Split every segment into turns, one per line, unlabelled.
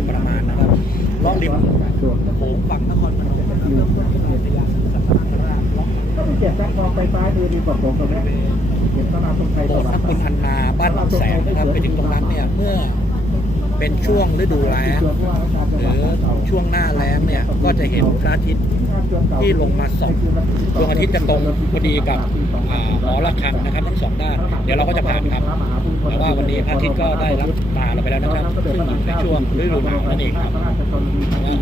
ยประมาณนะครับลาะริมโขงฝั่งนครพนมนะครับเริ่มต้นที่อุทยานสัตว์นาคราชลาะ
ก็มีเจ็ดแซกองไปซ้ายมือมีบอกผมตรงนี้เห็นพระนามตรงไทย
โบ
ส
สถ์
วร
ทั
ร
บ
คุ
ณอันนาบ้านหนองแสงนะครับไปถึงตรงนั้นเนี่ยเมื่อเป็นช่วงฤดูแล้งหรือช่วงหน้าแล้งเนี่ยก็จะเห็นพระอาทิตย์ที่ลงมาส่องดวงอาทิตย์จะตรงพอดีกับ อ่าหอระฆังนะครับทั้งสองด้าน เดี๋ยวเราก็จะผ่านครับแต่ว่าวันนี้พระอาทิตย์ก็ได้รับตาเราไปแล้วนะครับซึ่งอยู่ในช่วงฤดูหนาวนั่นเองครับ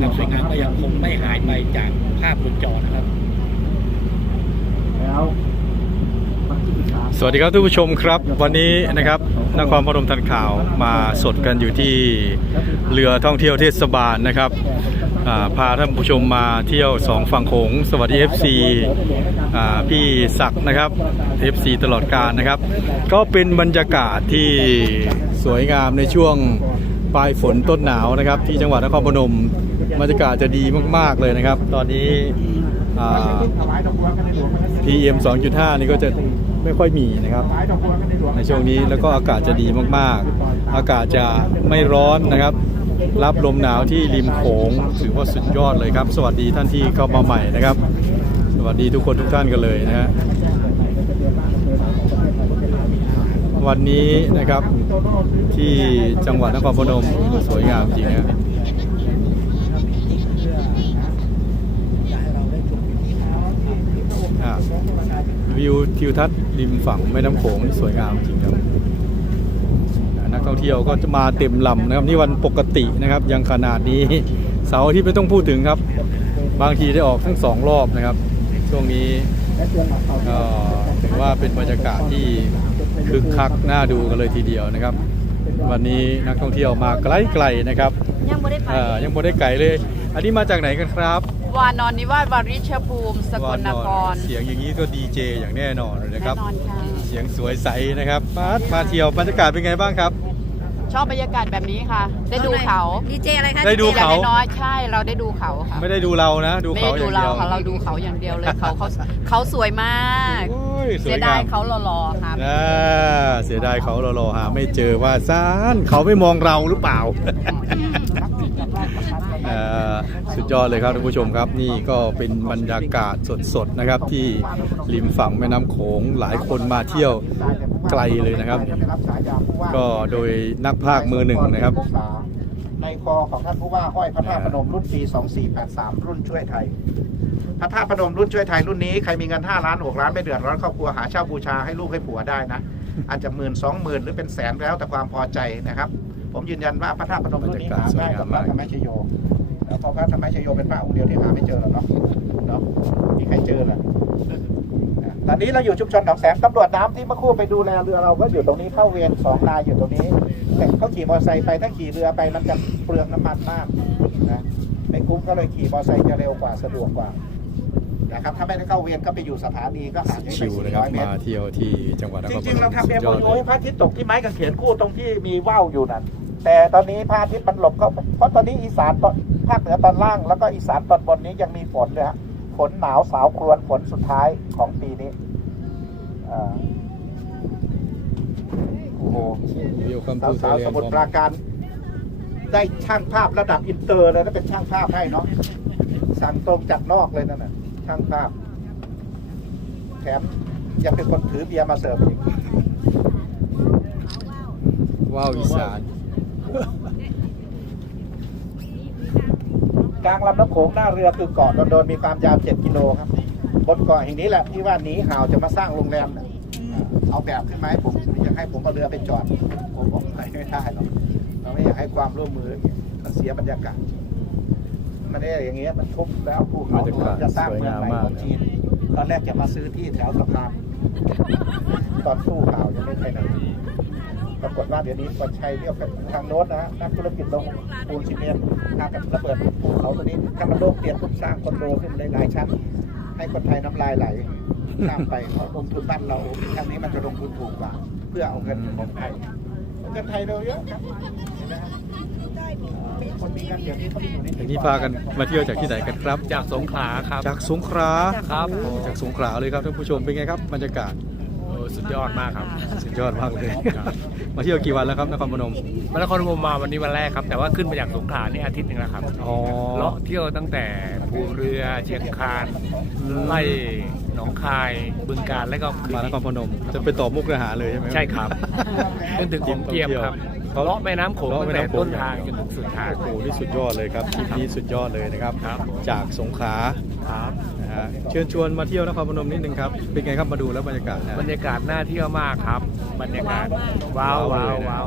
ความสวยงามก็ยังคงไม่หายไปจากภาพบนจอนะครับ
แล้ว ส
วัสดีครับทุกผู้ชมครับ วันนี้นะครับนครพนมทันข่าวมาสดกันอยู่ที่เรือท่องเที่ยวเทศบาลนะครับพาท่านผู้ชมมาเที่ยวสองฝั่งโขงสวัสดี FC พี่ศักดิ์นะครับ FC ตลอดการนะครับ ก็เป็นบรรยากาศที่สวยงามในช่วงปลายฝนต้นหนาวนะครับ ที่จังหวัดนครพนม บรรยากาศจะดีมาก ๆ เลยนะครับ ตอนนี้อ่า
ถวายดหลวง
PM 2.5 นี่ก็จะไม่ค่อยมีนะครับ
ใน
ช่วงนี้แล้วก็อากาศจะดีมาก ๆ อากาศจะไม่ร้อนนะครับ รับลมหนาวที่ริมโขงถือว่าสุดยอดเลยครับ สวัสดีท่านที่เข้ามาใหม่นะครับ สวัสดีทุกคนทุกท่านกันเลยนะฮะวันนี้นะครับที่จังหวัดนครพนมสวยงามจริงนะ วิวทิวทัศน์ริมฝั่งแม่น้ำโขงนี่สวยงามจริงครับนักท่องเที่ยวก็จะมาเต็มลำนะครับนี่วันปกตินะครับ ยังขนาดนี้เสาร์อาที่ไม่ต้องพูดถึงครับ บางทีได้ออกทั้งสองรอบนะครับ ช่วงนี้ก็ถือว่าเป็นบรรยากาศที่คึกคักน่าดูกันเลยทีเดียวนะครับ วันนี้นักท่องเที่ยวมาไกลๆนะครับ
ยังไม่ได้ไป
เอ่อยังไม่ได้ไกลเลย อันนี้มาจากไหนกันครับ
วานอนนิวาสวาริชภูมิ สกลนคร
เสียงอย่างนี้ก็ดีเจอย่างแน่นอนเลยนะครับ
แน่นอนค่ะ
เสียงสวยใสนะครับมามาเที่ยวบรรยากาศเป็นไงบ้างครับ
ชอบบรรยากาศแบบนี้ค่ะ ได้ดูเขา
ดีเจอะไรคะ
ได้ดู
แต่น้อยๆใช่เราได้ดูเขาค่ะ
ไม่ได้ดูเรานะ ดู
ไม่
เขา
ได้
อ
ดู
ย่าง
เรา
เดียว
ค่ะเราดูเขาอย่างเดียวเลยเขาเขาเขาสวยมาก
โอ้ยส
เสี
วย
ย
งา
ดาย
ม
เขาหล่อๆค่ะ
น่าเสียดายเขารอๆหาไม่เจอว่าซ่านเขาไม่มองเราหรือเปล่าเอ่อ สุดยอดเลยครับท่านผู้ชมครับนี่ก็เป็นบรรยากาศสดๆนะครับที่ริมฝั่งแม่น้ำโขงหลายคนมาเที่ยวไกลเลยนะครับ ก็โดยนักภาคมือหนึ่งนะครับ
ในคอของท่านผู้ว่าห้อยพระธาตุพนมรุ่นปี 2483 รุ่นช่วยไทย พระธาตุพนมรุ่นช่วยไทยรุ่นนี้ใครมีเงิน 5 ล้าน 6 ล้านไม่เดือดร้อนครอบครัวหาเช่าบูชาให้ลูกให้ผัวได้นะ อาจจะหมื่นสองหมื่นหรือเป็นแสนแล้วแต่ความพอใจนะครับ ผมยืนยันว่าพระธาตุพนมรุ่นนี้หาได้กับพระธรรมชโย แล้วพอพระธรรมชโยเป็นพระองค์เดียวที่หาไม่เจอแล้วเนาะเนาะมีใครเจอเหรอตอนนี้เราอยู่ชุมชนหนองแสงตำรวจน้ำที่เมื่อครู่ไปดูแลเรือเราก็อยู่ตรงนี้เข้าเวรสองนายอยู่ตรงนี้ แต่เขาขี่มอเตอร์ไซค์ไปถ้าขี่เรือไปมันจะเปลืองน้ำมันมากนะไม่คุ้มก็เลยขี่มอเตอร์ไซค์จะเร็วกว่าสะดวกกว่านะครับถ้าไม่ได้เข้าเวรก็ไปอยู่สถานีก็ห่างจาก
ชิว
ไป
นะครับ
400เมต
มารเที่ยวที่จังหวัดน
จ
ครพ
ริง
น
ๆเรา
ม
ทำ
สุ
เอ็
ด
ม
ยอด
โอ
เลย
ให้พระอาทิตย์ตกที่ไม้กางเขนคู่ตรงที่มีว่าวอยู่นั่นแต่ตอนนี้พระอาทิตย์มันหลบเข้าไปเพราะตอนนี้อีสานตอน ภาคเหนือตอนล่าง แล้วก็อีสานตอนบนนี้ยังมีฝนเลยฮะฝนหนาวสาวครวนฝนสุดท้ายของปีนี้อ่าโอ้โห
วิวคัม
สา
พู
ว
ไท
สาวย
แล
ส
น
มุทร
ด์
ปราการ ได้ช่างภาพระดับอินเตอร์เลยนะเป็นช่างภาพให้เนาะสั่งตรงจากนอกเลยนั่นน่ะช่างภาพแถมยังเป็นคนถือเบียร์มาเสิร์ฟอีก
ว้าวอีสาน
ก ลางลำน้ำโขงหน้าเรือคือเกาะโดนๆมีความยาว 7 กิโลครับบนเกาะแห่งนี้แหละที่ว่าหนีห่าวจะมาสร้างโรงแรมน่ะเอาแบบขึ้นมาให้ผมอยากให้ผมเอาเรือไปจอด ผมบอกไปไม่ได้หรอกเราไม่อยากให้ความร่วมมือมันเสียบรรยากาศมันได้อย่างเงี้ยมันทุบแล้วภูเขา
บรรยากาศ
จะสร้างเมืองใหม่
สวยงามมาก
ของจีนตอนแรกจะมาซื้อที่แถวสะพานตอนสู้ข่าวยังไม่ใช่นะ ปรากฏว่าเดี๋ยวนี้คนชัยเรียกกันทางโน้นนะฮะนักธุรกิจลงปูนซีเมนต์พากันระเบิดภูเขาตัวนี้ถ้ามันโลกเปลี่ยนปุ๊บสร้างคอนโดขึ้นหลายๆชั้น ให้คนไทยน้ำลายไหลข้ามไปเพราะลงทุนบ้านเราครั้งนี้มันจะลงทุนถูกกว่า เพื่อเอาเงินของไทยเงินไทยเราเยอะครับเห็นไหมครับคนมีเงินเดี๋ยวนี้เขาไปอยู่ใน
อันนี้พากันมาเที่ยวจากที่ไหนกันครับ
จากสงขลาครับ
จากสงขลา
ครับ
โอ้จากสงขลาเลยครับท่านผู้ชมเป็นไงครับบรรยากาศ
โอ้
สุดยอดมากครับ
สุดยอดมากเลย มาเที่ยวกี่วันแล้วครับนครพนม
มานครพนมมาวันนี้วันแรกครับ แต่ว่าขึ้นมาจากสงขลานี่อาทิตย์หนึ่งแล้วครับ
อ๋อ
เลาะเที่ยวตั้งแต่ภูเรือเชียงคานไล่หนองคายบึงการแล้วก็ขึ้น
มานครพนม จะไปต่อมุกดาหารเลยใช่ไหม
ใช่ครับจนถึงของเกียมครับ
เขา
เลาะแม่น้ำโขง
เลาะ
ตั้
แม่
งแต่
น้ำโขง
ต้นทางจนถึงสุดทาง
โอ้โหนี่สุดยอดเลยครับทริปนี้สุดยอดเลยนะครับ
ครับ
จากสงขลา
ครับ
นะ ฮะเชิญชวนมาเที่ยวนครพนมนิดนึงครับเป็นไงครับมาดูแล้วบรรยากาศนะ
บรรยากาศน่าเที่ยวมากครับ บรรยากาศว้าวว้าวว้าว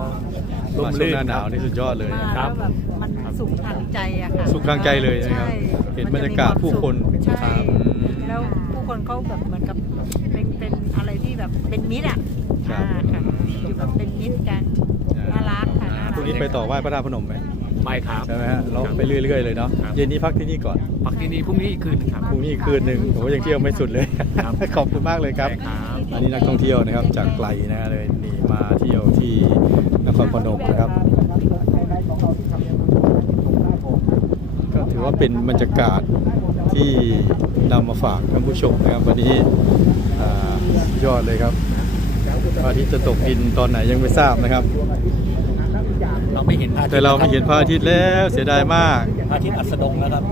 ลม
มาช่ว
ลื่
ง
น
หน้าหนาว
ครับ
นี่สุดยอดเลย
ครั
มา
บ
แล้วแบบมันสุขทางใจอะค่ะ
สุขทางใจเลยนะครับ
ใช่
เห็นบรรยากาศผู้คน
ใช่
ครับอืม
แล้วผู้คนเขาแบบเหมือนกับเป็นเป็นอะไรที่แบบเป็นมิตรอะ
ครับ
อ่าค่ะอยู่แบบเป็นมิตรกันน่ารักค่ะน่า
พรุ่ง
รั
นี้
ก
ไปต่อไหว้พระธาตุพนมไหม
ไปครับ
ใช่ไหมฮะเราไปเรื่อยๆเลยเนาะ
ครับ
เย็นนี้พักที่นี่ก่อน
พักที่นี่พรุ่งนี้อีกคืนหนึงครับ
พรุ่งนี้อีกคืนหนึ่งโอ้ยังเที่ยวไม่สุดเลย
ครับ
ขอบคุณมากเลยครับ
ใช่ครับ
อันนี้นักท่องเที่ยวนะครับจากไกลนะฮะเลยนี่มาเที่ยวที่นครพนมนะครับ ก็ถือว่าเป็นบรรยากาศที่นำมาฝากท่านผู้ชมนะครับวันนี้อ่ายอดเลยครับพระอาทิตย์จะตกดินตอนไหนยังไม่ทราบนะครับ
เราไม่เห็นพระอาทิตย์
แต่เราไม่เห็นพระอาทิตย์แล้วเสียดายมาก
พระอาทิตย์อัสดงนะครับ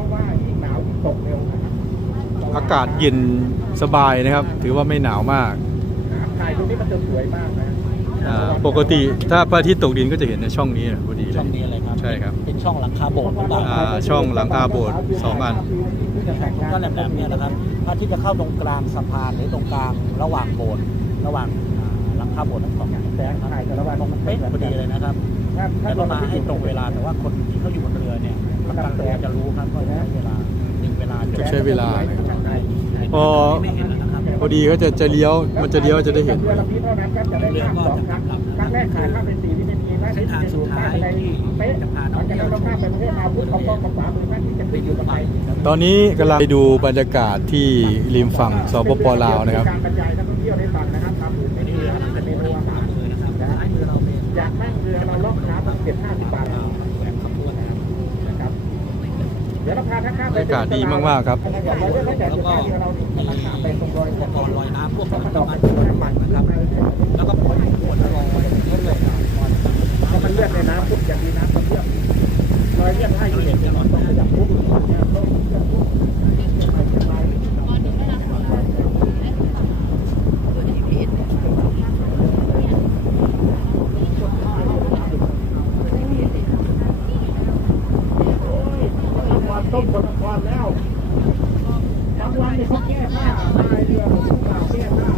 อากาศเย็นสบายนะครับ ถือว่าไม่หนาวมาก
ถ่ายตรงนี้มันจะสวยมากนะ
อ่าปกติถ้าพระอาทิตย์ตกดินก็จะเห็นในช่องนี้นะพอดีเล
ช่อยงนี้อะไรครับ
ใช่ครับ
เป็นช่องหลังคาโบสถ์หรือเปล่า
อ่าช่องหลังคาโบสถ์สองอัน
ก็แหลมๆเนี่ยนะครับพระอาทิตย์จะเข้าตรงกลางสะพานหรือตรงกลางระหว่างโบสถ์ระหว่างอ่าหลังคาโบสถ์ทั้งสองแสงถ่ายแต่ละวัน ตรงเป๊ะพอดีเลยนะครับแล้วก็มาให้ตรงเวลาแต่ว่าคนที่เขาอยู่บนเรือเนี่ยกัปตันเรือจะรู้ครับก็ใช้เวลาหนึ่งเวลา
จะใช้เวลานะครับ
ใช่ใช่
พอ
ไม่เห็นแล้วนะครับ
พอดีก็จะจะเลี้ยวมันจะเลี้ยวจะได้เห็น
เรือลำนี้เท่านั้นครับจะได้ข้ามสองครั้งครั้งแรกขายข้ามเป็นสี่วินาทีและ
เส้นทางสุดท้ายที่
เป๊ะ
จะพาน้อง
จาก
เที่ยว
นั้นเราข้ามไปประเทศมาพุทธเขาก็กับขวามือนั่นที่จะ
ไป
ไปอ
อยู่
ยู่กับ
ไป
ไป
ตอนนี้กำลังไปดูบรรยากาศที่ริมฝั่งสปปลาวนะครับ
การบรรยายนักท่องเที่ยวได้ฟังนะครับ มือ
เรา
กนั่งเรือเราล่องน้ำมันเก็บห้าสิบบาท
อาแหลมขบวนะครับ
เดี๋ยวเราพาท่านข้าม
บรรยากาศดีมากๆครับ
แล้วก็มีอุปกรณ์ลอยน้ำพวกน้ำมันน้ำมันนะครับ แล้วก็ปล่อยขวดลอยเรื่อยๆลอย
ถ้ามันเลือนในน้ำปุ๊บอย่างดีน้ำมันเลือนลอยเลือนให้
เห็
น
จะลอย
ต้องขยับปุ๊บ ต้มคนละครแล้วบางวันเนี่ยเขาแก้ผ้าตายเรือผมผู้บ่าวแก้ผ้า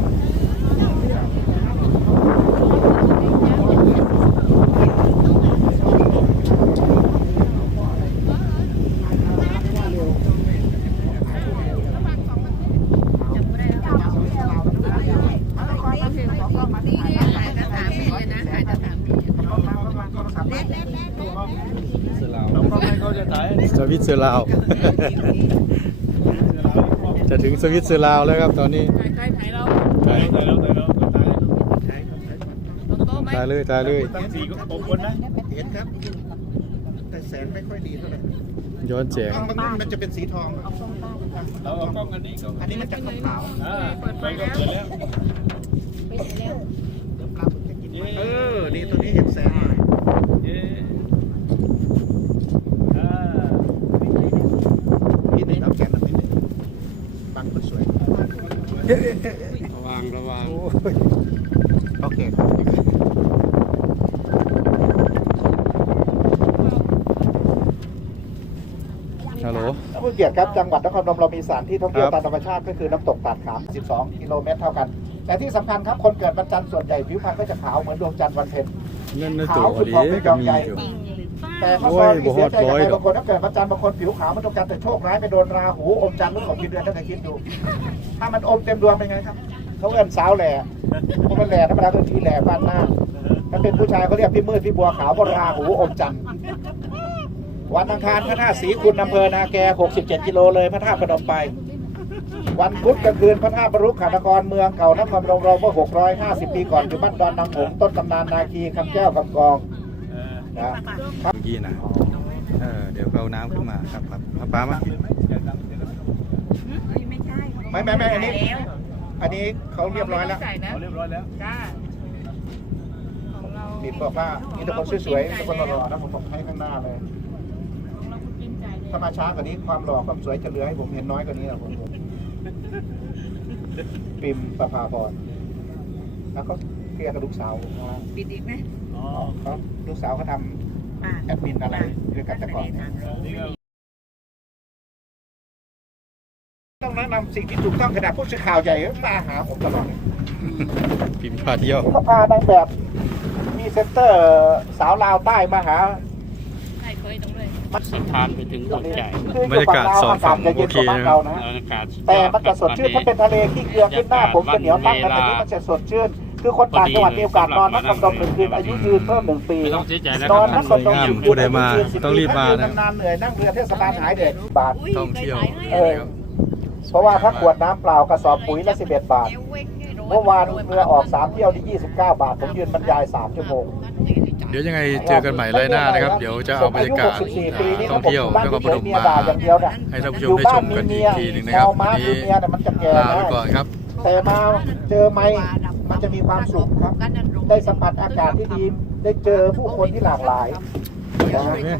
สวิ ตเซอร์ลาว จะถึงสวิตเซอร์ลาวแล้วครับตอนนี้ถ่ายถ่ายเลยถ่ายเลย
ตั้งสี่ก็ตกบนนะเห็นครับ แต่แสงไม่ค่อยดีเท่าไหร่
ย้อนแสง
กล้องบางมันจะเป็นสีทองเราเอากล้องอันนี้ก่อนอันนี้มันจะขาวๆไปก็เปิดแล้วเออ นี่ตัวนี้เห็นแสงหน่อยพี่นี่รับแกนหน่อยนิดนึงบังคนสวย
ระวังระวัง
โอเคครับ
ฮัลโหล
ท่านผู้เกียรติครับจังหวัดนครพนมเรามีสถานที่ท่องเที่ยว
ครับ
ตามธรรมชาติก็คือน้ำตกตาดขาม 12 กิโลเมตรเท่ากัน แต่ที่สำคัญครับคนเกิดวันจันทร์ส่วนใหญ่ผิวพรรณก็จะขาวเหมือนดวงจันทร์วันเพ็ญ
นั่นนะ
ขา
ตัว
วสุด
ดี
ของไม่ย
ก็
อม
มี
ใหญ่
อยู่
แต่ข้อ
โอ้
สอยบ
บ่
ที่
ฮ
เสี
อยด
ใจ
ร้
กับ
อย
ใครบางคนถ้าเกิดวันจันทร์บางคนผิวขาวมันดวงจันทร์แต่โชคร้ายไปโดนราหูอมจันทร์หรือของกินเดือนท่านจะคิดดู ถ้ามันอมเต็มดวงเป็นไงครับ เขาเอื้อนสาวแหล่เพราะมันแหล่ธรรมดาเป็นทีแหล่บ้านหน้าถ้าเป็นผู้ชายเขาเรียกพี่มืดพี่บัวขาวเพราะราหูอมจันทร์วันอังคารพระธาตุศรีคุณอำเภอนาแก 67 กิโลเลยพระธาตุพนมไป วันพุธกลางคืนพระธาตุบรรลุขานครเมืองเก่านครพนมเราเมื่อ 650 ปีก่อนอยู่บ้านดอนนางหงส์ต้นตำนานนาคีคำแก้วคำกองนะ
เมื่อกี้นะเออเดี๋ยวเอาน้ำขึ้นมาครับครับเอาปลามา
ไม่ไม่ไม่อันนี้ อันนี้เขาเรียบร้อยแล้ว
เรียบร้อยแล้ว
บีบบอกว่ามีแต่คนสวยๆมีแต่คนหล่อๆนะผมบอกให้ข้างหน้าเลยถ้ามาช้ากว่านี้ความหล่อความสวยจะเหลือให้ผมเห็นน้อยกว่านี้นะผมปิมประภาพรแล้วก็เคลียร์กับลูกสาวว่า
ปิดอีกไหม
เขาลูกสาวเขาท
อ่าำ
แอดมินอะไรด้วยกันแต่ก่อนเนี่ยต้องแนะนำสิ่งที่ถูกต้องขนาดผู้สื่อข่าวใหญ่มาหาผมตลอด
พิมพ์พาเที่ยว
เขาพานางแบบมีเซนเตอร์สาวลาวใต้มาหา
สถานไปถึงหัวใจ
บรรยากาศสองฝั่งโอเคนะ
เรานะ
แล้วอากาศ
แต่มันจะสดชื่นถ้าเป็นทะเลที่เกลือขึ้นหน้าผมจะเหนียวตั้งนะแต่นี้มันจะสดชื่น คือคนต่างจังหวัดมีโอกาสนอนนักคอนโดมหนึ่งคืนอายุยืนเพิ่มหนึ่งปี
ไม่ต้องเสียใจแล้ว
นอน
ค
นั
รั
ก
บ
คอนโดม
สวยงามผู้ใดมาต้องรีบมานะ
นานๆเหนื่อยนั่งเรือเทศบาลหายเด็ดบาท
ท่องเที่ยว
เออ เพราะว่าถ้าขวดน้ำเปล่ากระสอบปุ๋ยละ11 บาท เมื่อวานเรือออก3เที่ยวที่29 บาท ผมยืนบรรยาย3ชั่วโมง
เดี๋ยวยังไงเจอกันใหม่ไรหน้านะครับ เดี๋ยวจะเอาบรรยากาศ
ผมอ64ปีนี่
ท่องเที่ยว
บ้าน
นครพนม
เมีย
มา
ด่าอย่างเดียวนะ
ให้ท่านผู้ชมได้ชมกันอีกทีหนึ่งนะครับ
เมา
วัน
ม้า
นี้
คือเมียเนี่ยมันจะแก่
ลาไป
ได้
ก่อนครับ
แต่มาเจอไม่ มันจะมีความสุขครับ ได้สัมผัสอากาศที่ดี ได้เจอผู้คนที่หลากหลายนะฮะ